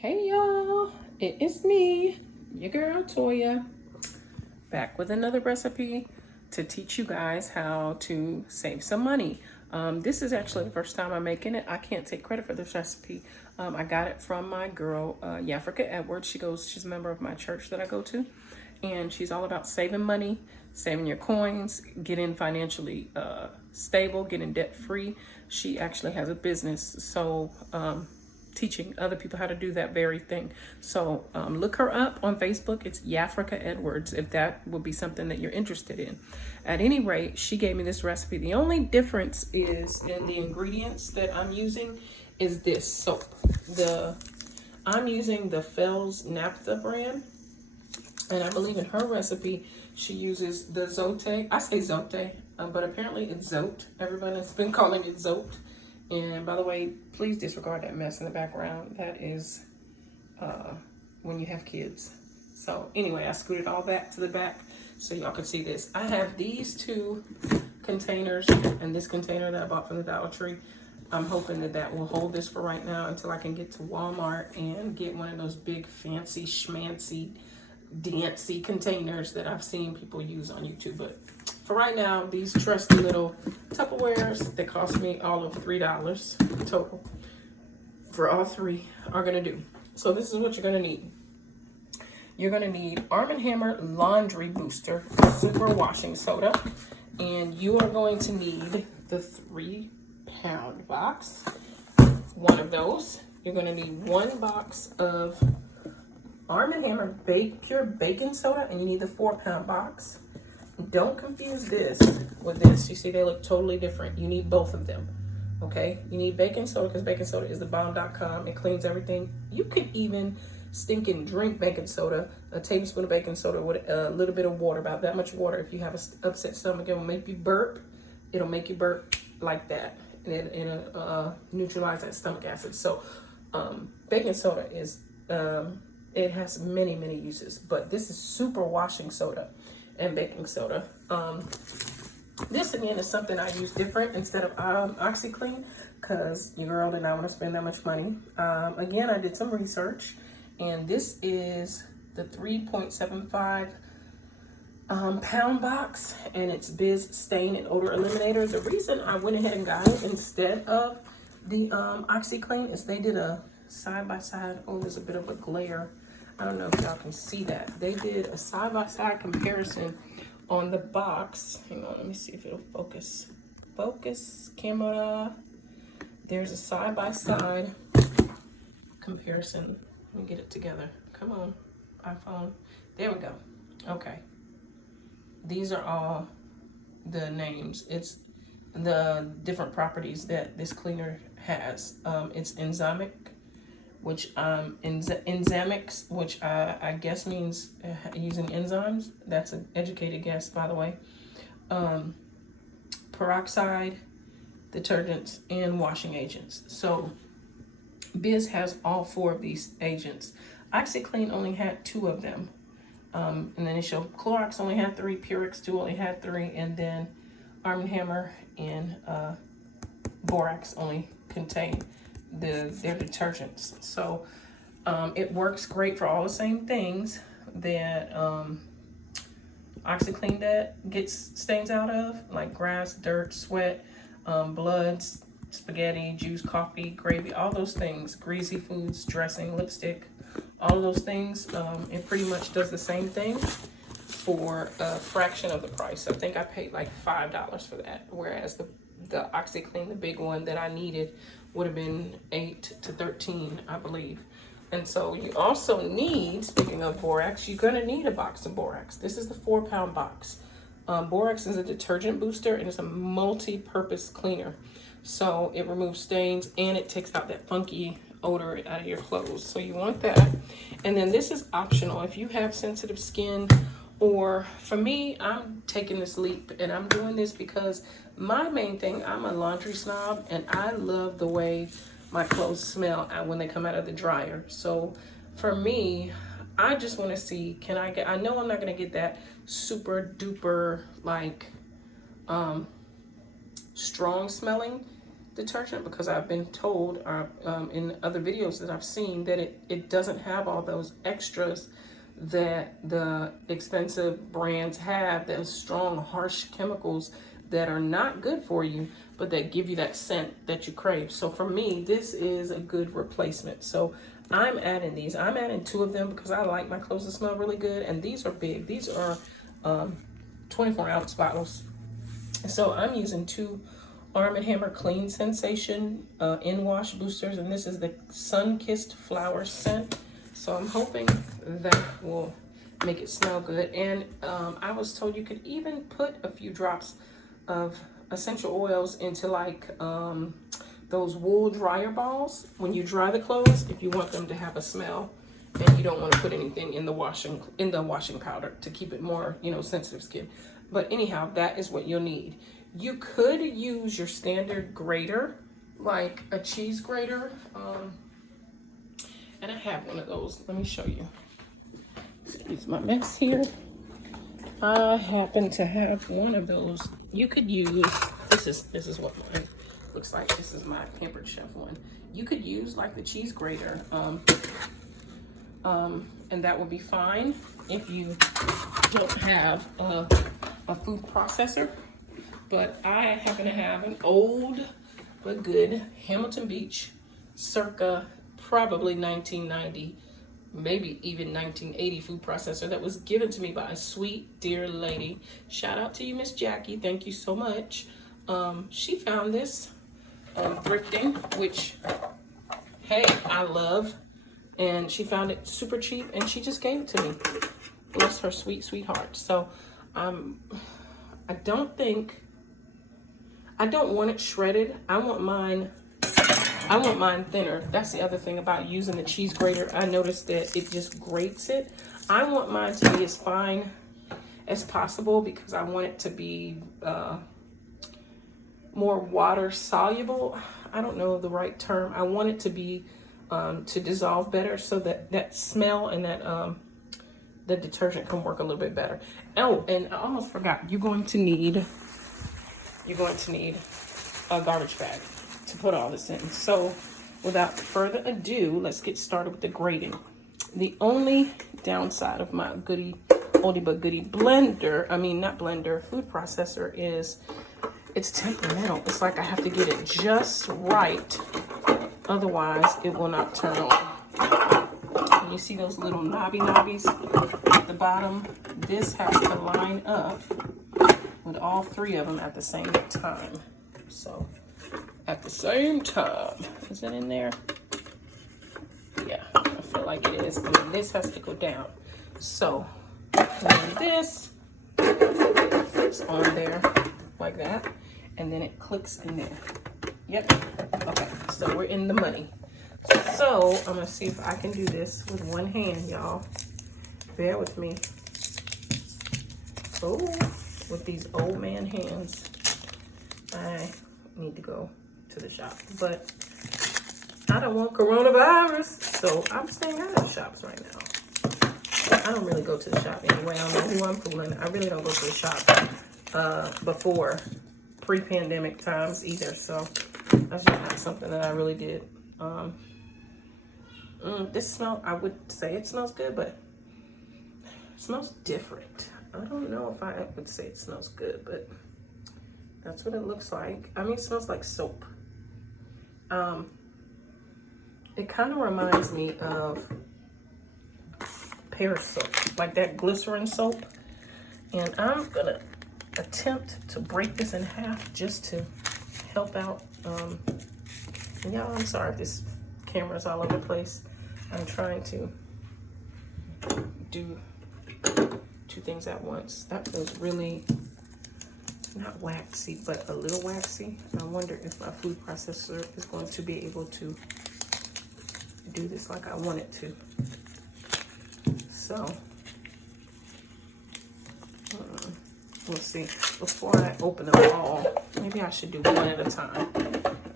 Hey y'all, it is me, your girl Toya, back with another recipe to teach you guys how to save some money. This is actually the first time I'm making it. I can't take credit for this recipe. I got it from my girl, Yafrika Edwards. She's a member of my church that I go to, and she's all about saving money, saving your coins, getting financially stable, getting debt free. She actually has a business, so teaching other people how to do that very thing. So look her up on Facebook. It's Yafrika Edwards, if that would be something that you're interested in. At any rate, she gave me this recipe. The only difference is in the ingredients that I'm using is this soap. I'm using the Fells Naphtha brand, and I believe in her recipe she uses the Zote. I say Zote, but apparently it's Zote. Everybody's been calling it Zote. And by the way, please disregard that mess in the background. That is when you have kids. So anyway, I scooted all back to the back so y'all can see this. I have these two containers and this container that I bought from the Dollar Tree. I'm hoping that will hold this for right now until I can get to Walmart and get one of those big fancy schmancy dancy containers that I've seen people use on YouTube. But for right now, these trusty little Tupperwares that cost me all of $3 total for all three are gonna do. So this is what you're gonna need. You're gonna need Arm & Hammer Laundry Booster Super Washing Soda, and you are going to need the 3-pound box, one of those. You're gonna need 1 box of Arm & Hammer Pure Baking Soda, and you need the 4-pound box. Don't confuse this with this. You see, they look totally different. You need both of them, okay? You need baking soda because baking soda is the bomb.com. It cleans everything. You could even stinking drink baking soda, a tablespoon of baking soda with a little bit of water, about that much water. If you have an upset stomach, it will make you burp. It'll make you burp like that, and it'll neutralize that stomach acid. So baking soda is, it has many, many uses, but this is super washing soda and baking soda. This again is something I use different instead of OxyClean, because your girl did not want to spend that much money. Again, I did some research, and this is the 3.75 pound box, and it's Biz Stain and Odor Eliminator. The reason I went ahead and got it instead of the OxyClean is they did a side-by-side. Oh, there's a bit of a glare. I don't know if y'all can see that. They did a side-by-side comparison on the box. Hang on, let me see if it'll focus. Focus, camera. There's a side-by-side comparison. Let me get it together. Come on, iPhone. There we go. Okay. These are all the names. It's the different properties that this cleaner has. It's enzymic, which enzymics, which I guess means using enzymes. That's an educated guess, by the way. Peroxide, detergents, and washing agents. So Biz has all 4 of these agents. OxyClean only had 2 of them. And then it showed Clorox only had 3, Purex 2 only had 3, and then Arm & Hammer and Borax only contain their detergents. So it works great for all the same things that OxyClean that gets stains out of, like grass, dirt, sweat, blood, spaghetti, juice, coffee, gravy, all those things, greasy foods, dressing, lipstick, all of those things. It pretty much does the same thing for a fraction of the price. I think I paid like $5 for that, whereas the OxyClean, the big one that I needed, would have been $8 to $13, I believe. And so you also need, speaking of borax, you're gonna need a box of borax. This is the 4-pound box. Borax is a detergent booster, and it's a multi-purpose cleaner. So it removes stains and it takes out that funky odor out of your clothes. So you want that. And then this is optional if you have sensitive skin, or for me, I'm taking this leap and I'm doing this because my main thing, I'm a laundry snob and I love the way my clothes smell when they come out of the dryer. So for me, I just want to see, I know I'm not going to get that super duper like strong smelling detergent because I've been told in other videos that I've seen that it doesn't have all those extras that the expensive brands have, those strong, harsh chemicals that are not good for you, but that give you that scent that you crave. So for me, this is a good replacement. So I'm adding these. I'm adding 2 of them because I like my clothes to smell really good. And these are big. These are 24-ounce bottles. So I'm using 2 Arm & Hammer Clean Sensation in-wash boosters. And this is the Sun-Kissed Flower scent. So I'm hoping that will make it smell good. And I was told you could even put a few drops of essential oils into like those wool dryer balls when you dry the clothes, if you want them to have a smell and you don't want to put anything in the washing powder to keep it more, you know, sensitive skin. But anyhow, that is what you'll need. You could use your standard grater, like a cheese grater, and I have one of those. Let me show you. Excuse my mess here. I happen to have one of those. You could use, this is what mine looks like. This is my Pampered Chef one. You could use like the cheese grater, and that would be fine if you don't have a food processor. But I happen to have an old but good Hamilton Beach circa probably 1990, maybe even 1980 food processor that was given to me by a sweet, dear lady. Shout out to you, Miss Jackie. Thank you so much. She found this thrifting, which, hey, I love. And she found it super cheap and she just gave it to me. Bless her sweet, sweet heart. So I don't want it shredded. I want mine thinner. That's the other thing about using the cheese grater. I noticed that it just grates it. I want mine to be as fine as possible because I want it to be more water soluble. I don't know the right term. I want it to be to dissolve better so that that smell and that the detergent can work a little bit better. Oh, and I almost forgot. You're going to need a garbage bag to put all this in. So without further ado, let's get started with the grating. The only downside of my oldie but goodie food processor is it's temperamental. It's like I have to get it just right. Otherwise, it will not turn on. And you see those little knobbies at the bottom? This has to line up with all 3 of them at the same time. So, at the same time, is it in there? Yeah, I feel like it is. And then this has to go down. So, then this fits on there like that. And then it clicks in there. Yep. Okay, so we're in the money. So, I'm going to see if I can do this with one hand, y'all. Bear with me. Oh, with these old man hands, I need to go to the shop. But I don't want coronavirus, so I'm staying out of the shops right now. I don't really go to the shop anyway. I don't know who I'm fooling. I really don't go to the shop before pre-pandemic times either. So that's just not something that I really did. This smell, I would say it smells good, but it smells different. I don't know if I would say it smells good, but that's what it looks like. I mean, it smells like soap. It kind of reminds me of pear soap, like that glycerin soap. And I'm gonna attempt to break this in half just to help out. Y'all, I'm sorry if this camera's all over the place. I'm trying to do 2 things at once. That feels really not waxy, but a little waxy. I wonder if my food processor is going to be able to do this like I want it to. So we'll see. Before I open them all, maybe I should do one at a time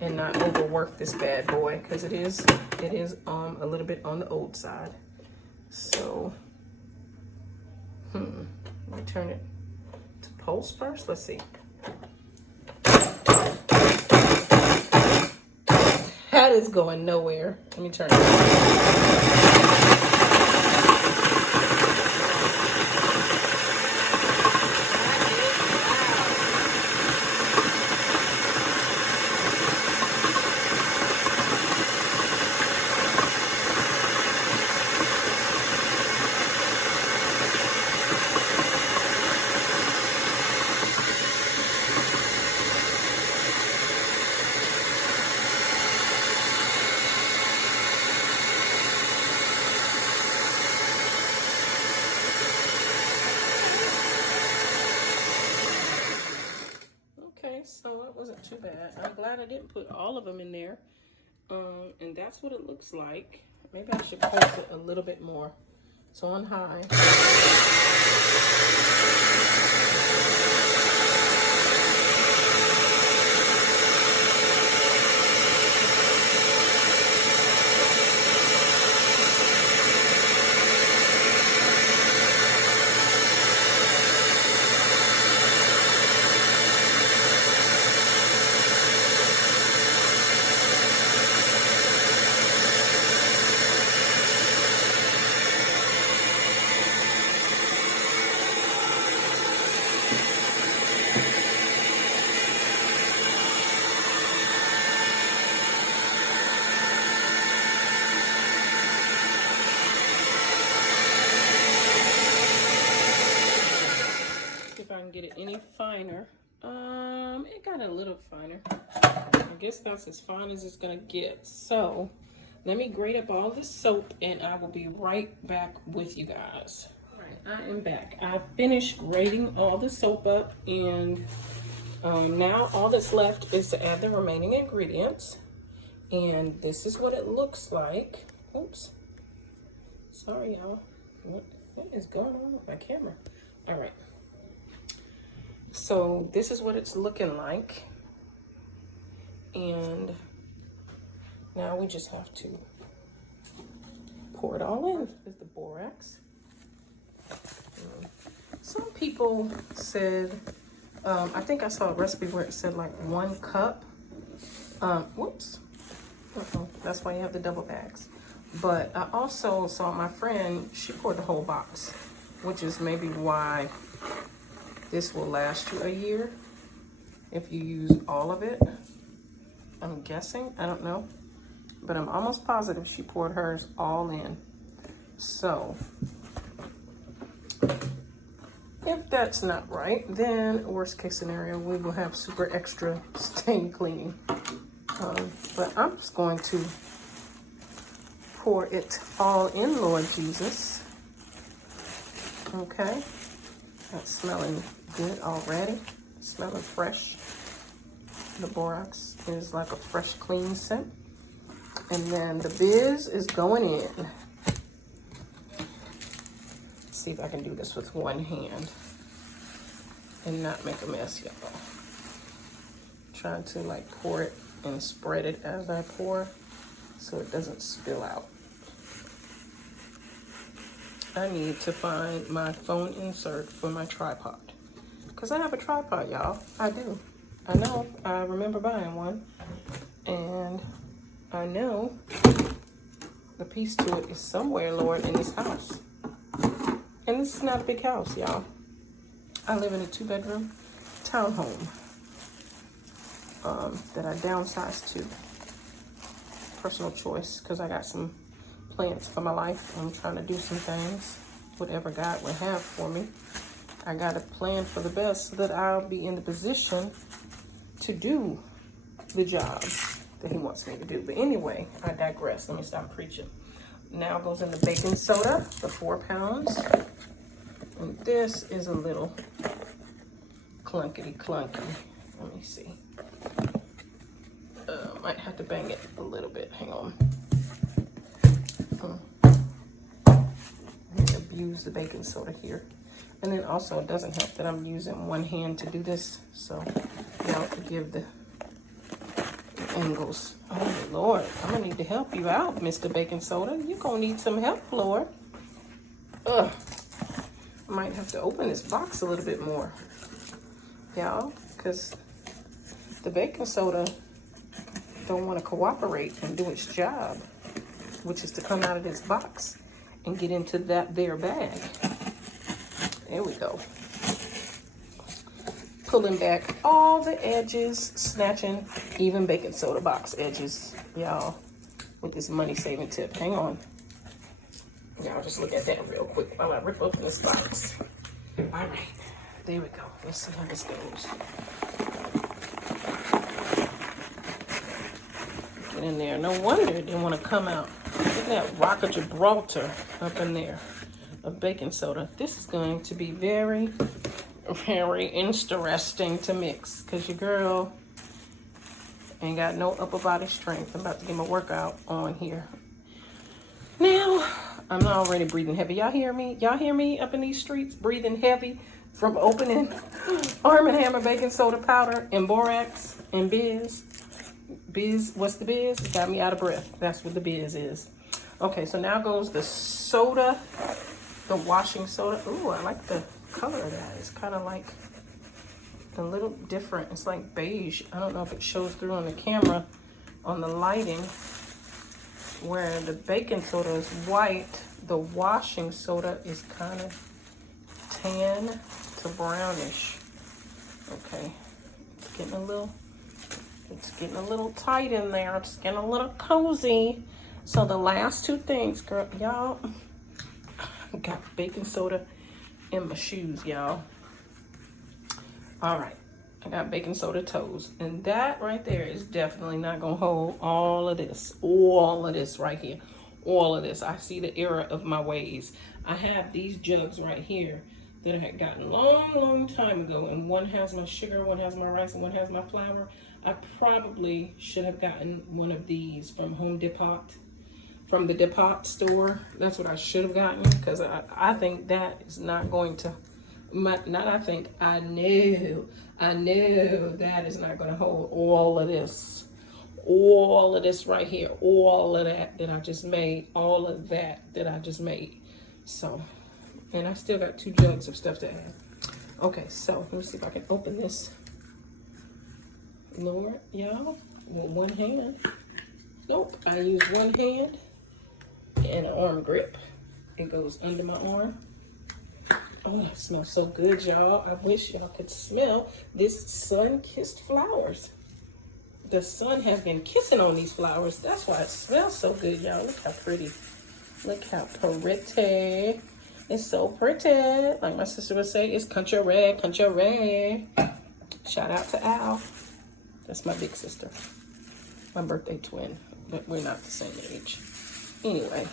and not overwork this bad boy, because it is a little bit on the old side. So let me turn it to pulse first. Let's see. is going nowhere. Let me turn it. Okay, so it wasn't too bad. I'm glad I didn't put all of them in there. And that's what it looks like. Maybe I should place it a little bit more. So on high. If I can get it any finer. It got a little finer. I guess that's as fine as it's gonna get. So let me grate up all this soap and I will be right back with you guys. All right, I am back. I finished grating all the soap up, and now all that's left is to add the remaining ingredients. And this is what it looks like. Oops. Sorry, y'all. What is going on with my camera? All right. So this is what it's looking like. And now we just have to pour it all in. Is the borax. Some people said, I think I saw a recipe where it said like 1 cup. Whoops. That's why you have the double bags. But I also saw my friend, she poured the whole box, which is maybe why this will last you a year if you use all of it. I'm guessing, I don't know. But I'm almost positive she poured hers all in. So if that's not right, then worst case scenario, we will have super extra stain cleaning. But I'm just going to pour it all in, Lord Jesus. Okay, that's smelling good already. Smelling fresh. The borax is like a fresh, clean scent. And then the biz is going in. Let's see if I can do this with one hand and not make a mess, y'all. Trying to like pour it and spread it as I pour so it doesn't spill out. I need to find my phone insert for my tripod. Because I have a tripod, y'all. I do. I know. I remember buying one. And I know the piece to it is somewhere, Lord, in this house. And this is not a big house, y'all. I live in a 2-bedroom townhome that I downsized to. Personal choice, because I got some plans for my life. I'm trying to do some things, whatever God will have for me. I got a plan for the best so that I'll be in the position to do the job that he wants me to do. But anyway, I digress. Let me stop preaching. Now goes in the baking soda, the 4 pounds. And this is a little clunkety. Let me see. Might have to bang it a little bit. Hang on. I'm gonna abuse the baking soda here. And then also it doesn't help that I'm using one hand to do this. So y'all forgive the angles. Oh Lord, I'm gonna need to help you out, Mr. Baking Soda. You're gonna need some help, Lord. I might have to open this box a little bit more, y'all, because the baking soda don't want to cooperate and do its job, which is to come out of this box and get into that there bag. There we go. Pulling back all the edges, snatching even baking soda box edges, y'all, with this money saving tip. Hang on. Y'all just look at that real quick while I rip open this box. All right, there we go. Let's see how this goes. Get in there. No wonder it didn't want to come out. Look at that rock of Gibraltar up in there of baking soda. This is going to be very, very interesting to mix because your girl ain't got no upper body strength. I'm about to get my workout on here. Now, I'm already breathing heavy. Y'all hear me? Y'all hear me up in these streets breathing heavy from opening Arm & Hammer baking soda powder and borax and biz. Biz, what's the biz? It got me out of breath. That's what the biz is. Okay, so now goes the soda, the washing soda. Ooh, I like the color of that. It's kind of like a little different. It's like beige. I don't know if it shows through on the camera, on the lighting, where the baking soda is white. The washing soda is kind of tan to brownish. Okay, it's getting a little tight in there. It's getting a little cozy. So the last two things, girl, y'all, I got baking soda in my shoes, y'all. All right, I got baking soda toes, and that right there is definitely not gonna hold all of this right here, all of this. I see the error of my ways. I have these jugs right here that I had gotten long time ago, and one has my sugar, one has my rice, and one has my flour. I probably should have gotten one of these from Home Depot, from the Depot store. That's what I should have gotten, because I think that is not going to, I know that is not going to hold all of this right here, all of that I just made, all of that I just made. So, and I still got 2 jugs of stuff to add. Okay, so let me see if I can open this. Lord, y'all, with one hand. Nope, I use one hand and an arm grip. It goes under my arm. Oh, that smells so good, y'all. I wish y'all could smell this sun-kissed flowers. The sun has been kissing on these flowers. That's why it smells so good, y'all. Look how pretty. Look how pretty. It's so pretty. Like my sister would say, it's country red, country red. Shout out to Al. That's my big sister. My birthday twin, but we're not the same age. Anyway,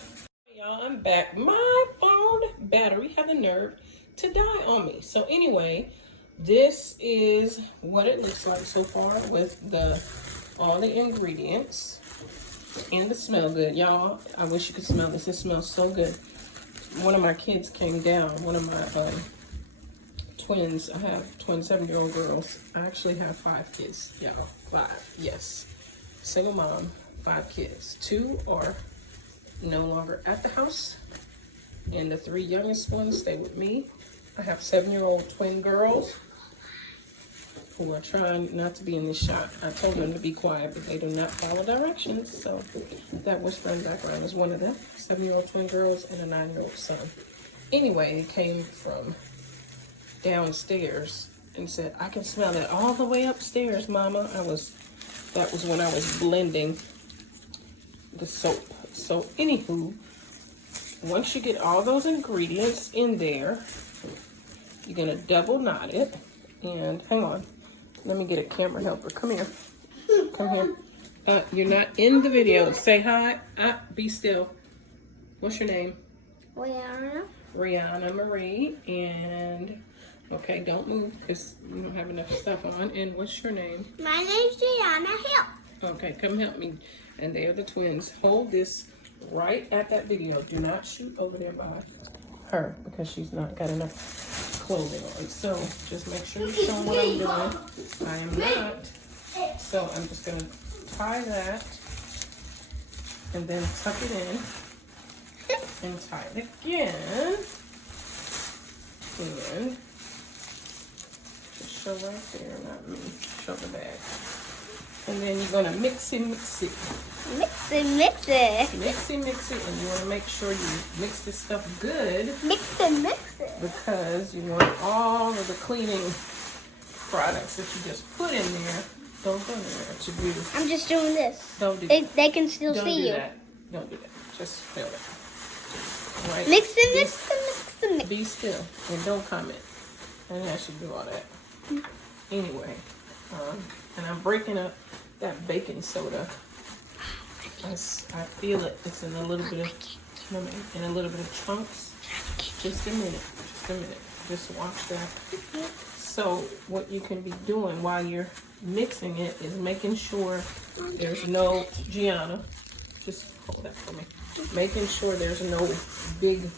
y'all, I'm back. My phone battery had the nerve to die on me. So anyway, this is what it looks like so far with all the ingredients and the smell good. Y'all, I wish you could smell this. It smells so good. One of my kids came down, one of my twins. I have twin 7-year-old girls. I actually have 5 kids, y'all. 5, yes. Single mom, 5 kids. 2 are no longer at the house, and the 3 youngest ones stay with me. I have 7-year-old twin girls who are trying not to be in this shot. I told them to be quiet, but they do not follow directions. So that whispering background is one of them. 7-year-old twin girls and a 9-year-old son. Anyway, it came from downstairs and said, I can smell it all the way upstairs, Mama. That was when I was blending the soap. So anywho, once you get all those ingredients in there, you're gonna double knot it. And hang on, let me get a camera helper. Come here. Come here. You're not in the video. Say hi. Be still. What's your name? Rihanna. Rihanna Marie. And okay, don't move because you don't have enough stuff on. And what's your name? My name's Rihanna Hill. Okay, come help me. And they're the twins. Hold this right at that video. Do not shoot over there by her because she's not got enough clothing on. So just make sure you show what I'm doing. I am not. So I'm just gonna tie that and then tuck it in and tie it again. And just show right there, not me. Show the bag. And then you're gonna mix it. Mix it. Mix it, and you want to make sure you mix this stuff good. Mix it. Because you want all of the cleaning products that you just put in there. Don't go in there to do. I'm just doing this. Don't do that. They can still Don't see do you. that. Don't do that. Just fill it. Right. Mix it. Be still and don't comment. And I should do all that. Anyway, and I'm breaking up that baking soda. I feel it. It's in a little bit of chunks. Just a minute. Just watch that. So what you can be doing while you're mixing it is making sure there's no, Gianna, just hold that for me. Making sure there's no big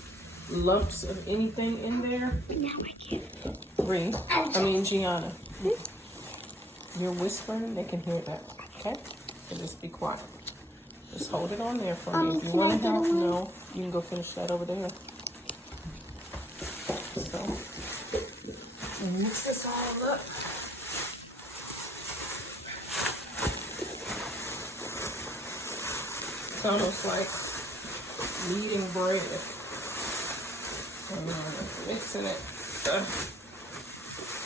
lumps of anything in there. Now I can't. Gianna. You're whispering, they can hear that. Okay? So just be quiet. Just hold it on there for me. If you want to help, no, you can go finish that over there. So, mix this all up. It's almost like kneading bread. Mixing it.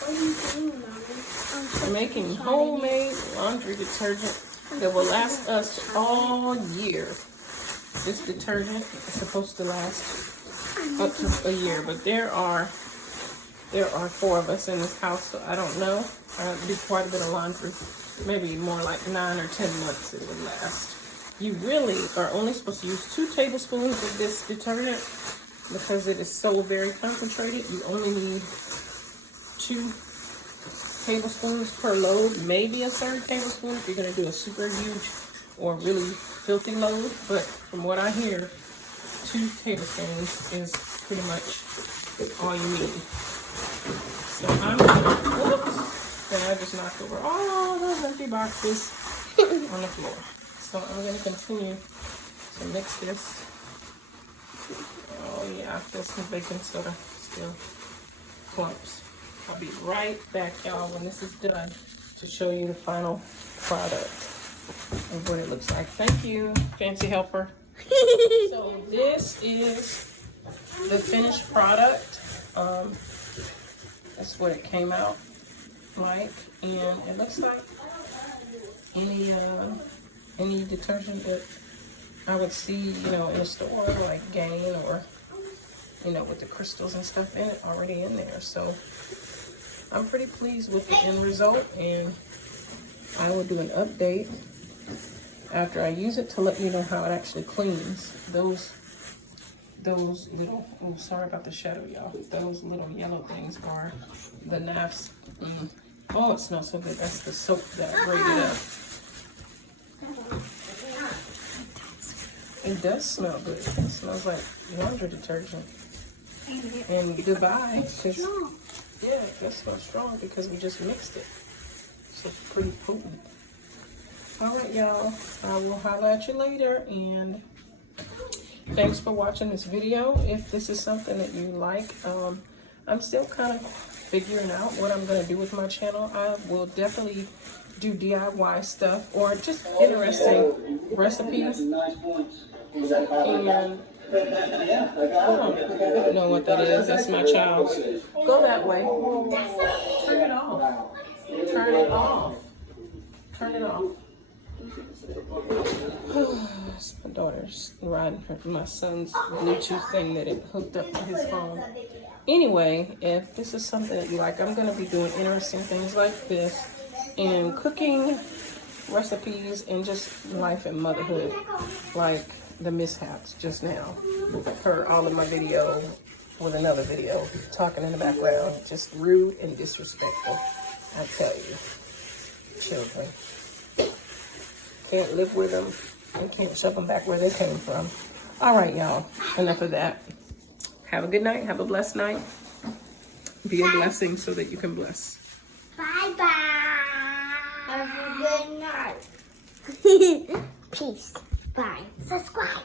What are you doing, Mommy? I'm making homemade laundry detergent that will last us all year. This detergent is supposed to last up to a year, but there are 4 of us in this house, so I don't know. I do quite a bit of laundry, maybe more like 9 or 10 months it would last. You really are only supposed to use 2 tablespoons of this detergent because it is so very concentrated. You only need 2 tablespoons per load, maybe a 3rd tablespoon if you're going to do a super huge or really filthy load. But from what I hear, 2 tablespoons is pretty much all you need. So I'm gonna, whoops, then I just knocked over all those empty boxes on the floor. So I'm going to continue to mix this. Oh yeah, there's some baking soda still clumps. I'll be right back, y'all, when this is done to show you the final product and what it looks like. Thank you, fancy helper. So this is the finished product. That's what it came out like, and it looks like any detergent that I would see, in a store like Gain or with the crystals and stuff in it already in there. So I'm pretty pleased with the end result, and I will do an update after I use it to let you know how it actually cleans. Those little, oh, sorry about the shadow, y'all. Those little yellow things are the nafs. Oh, it smells so good. That's the soap that I grated up. It does smell good. It smells like laundry detergent. And goodbye. Yeah, it does smell strong because we just mixed it. So it's pretty potent. All right, y'all. I will holler at you later, and thanks for watching this video. If this is something that you like, I'm still kind of figuring out what I'm going to do with my channel. I will definitely do DIY stuff or just interesting recipes. And I don't know what that is. That's my child. Go that way. Turn it off. Turn it off. Turn it off. My daughter's riding my son's Bluetooth thing that it hooked up to his phone. Anyway, if this is something that you like, I'm going to be doing interesting things like this and cooking recipes and just life and motherhood, like the mishaps just now. Heard all of my video with another video talking in the background. Just rude and disrespectful, I tell you. Children. Can't live with them and can't shove them back where they came from. All right, y'all. Enough of that. Have a good night. Have a blessed night. Be a blessing so that you can bless. Bye-bye. Have a good night. Peace. Bye. Subscribe.